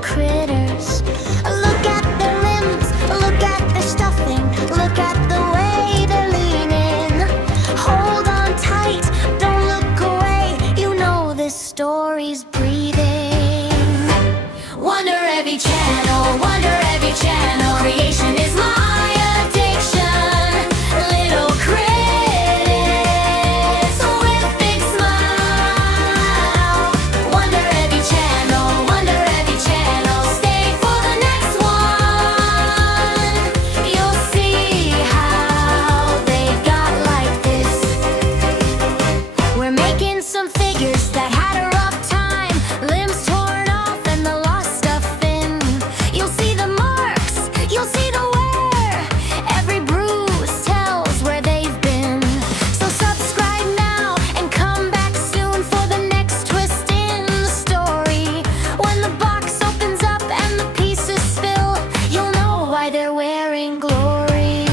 critters. Look at their limbs, look at their stuffing, look at the way they're leaning. Hold on tight, don't look away, you know this story's breathing. Wonder every channel, wonder every channel. Creation is my addiction. Little critters with big smile. Wonder every channel, wonder every channel. Stay for the next one. You'll see how they got like this. We're making some figures that had a rough time. Limbs torn off and the lost stuff in. You'll see the marks, you'll see the wear. Every bruise tells where they've been. So subscribe now and come back soon for the next twist in the story. When the box opens up and the pieces spill, you'll know why they're wearing glory.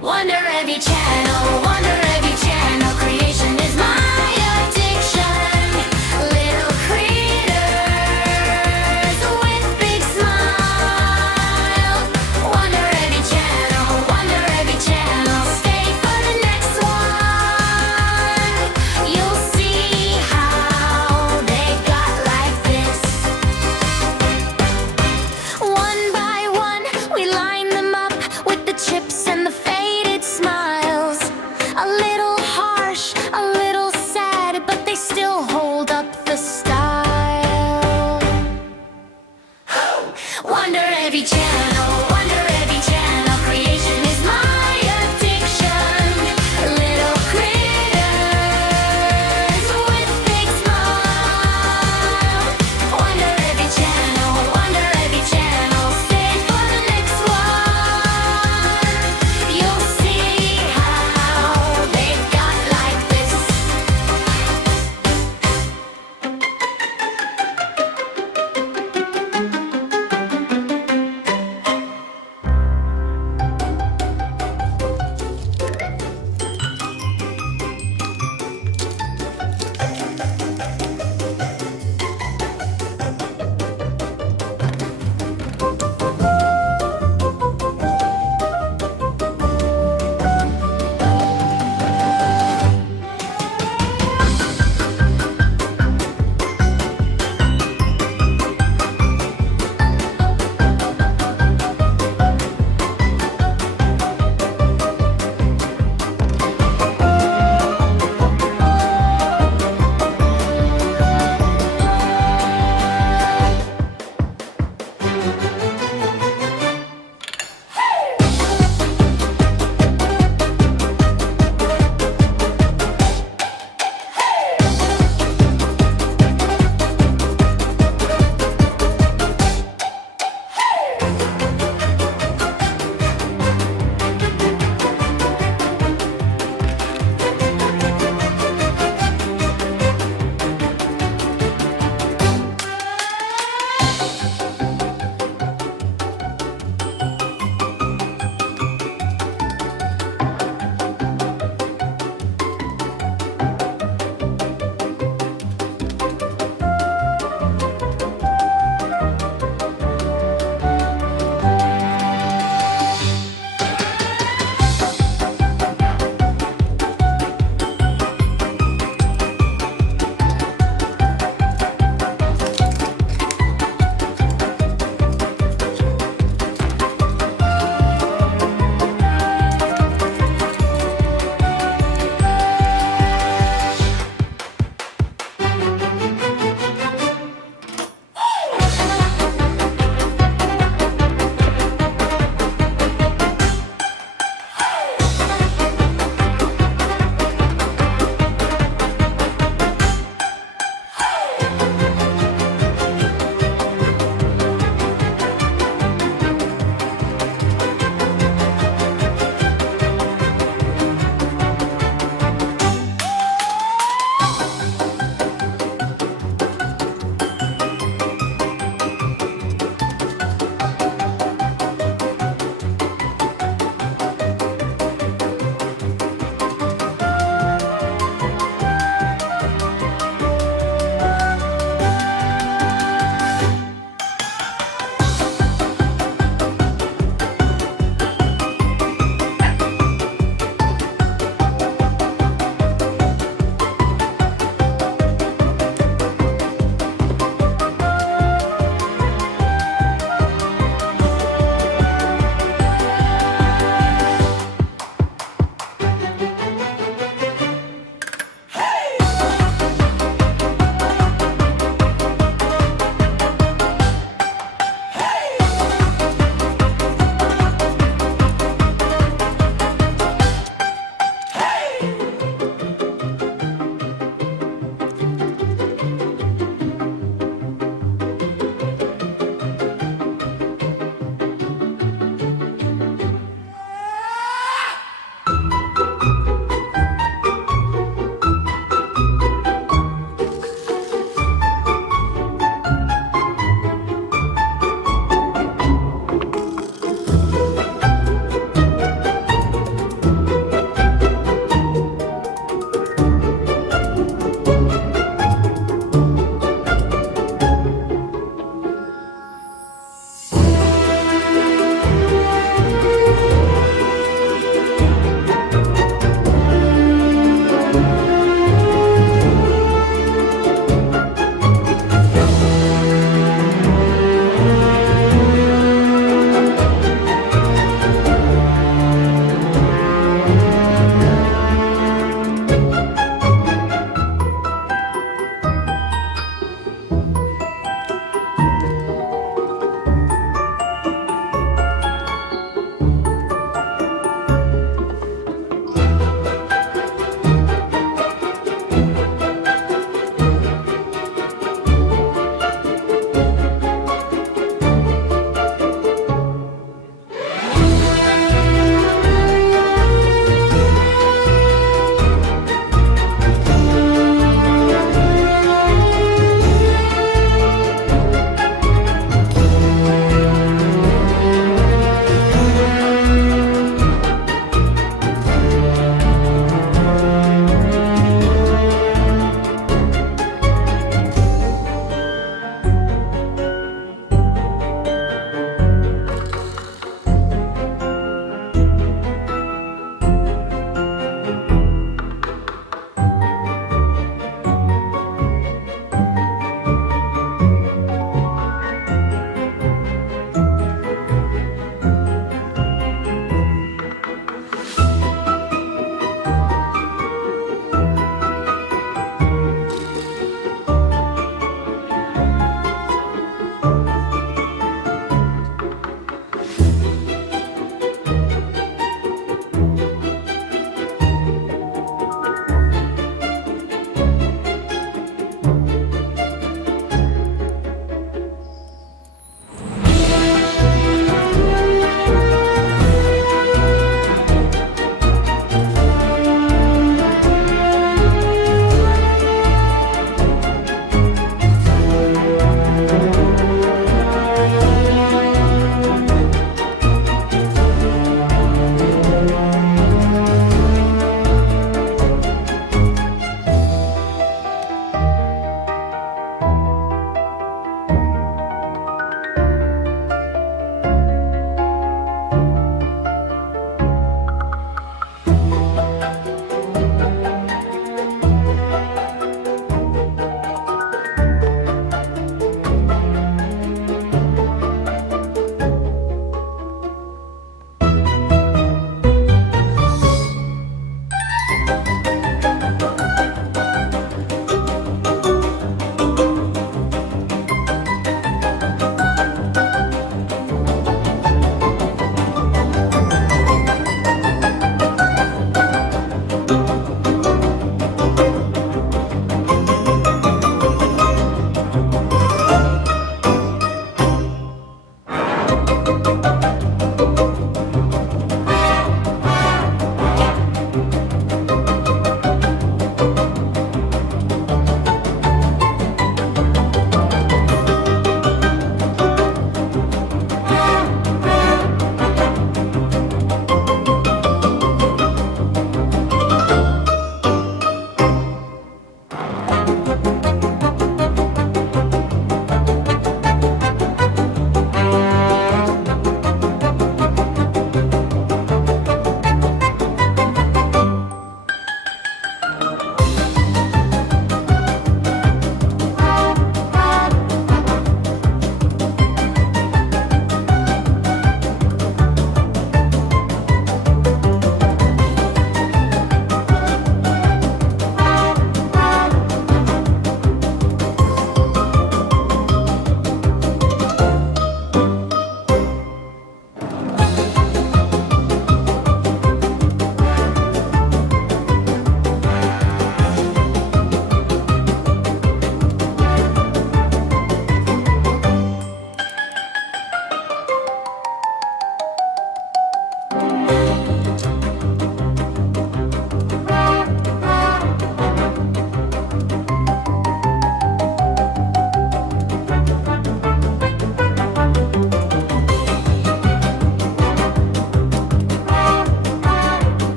Wonder every channel, wonder every channel. Creation is my addiction. Little critters with big smile. Wonder every channel, wonder every channel. Stay for the next one. You'll see how they got like this. One by one, we line them up with the chips and the faded smiles. A little harsh, a little sad, but they still hold up the style. Wonder every channel, wonder every channel. Creation is my addiction. Little critters with big smile. Wonder every channel, wonder every channel. Stay for the next one. You'll see how they got like this.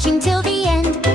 watching till the end.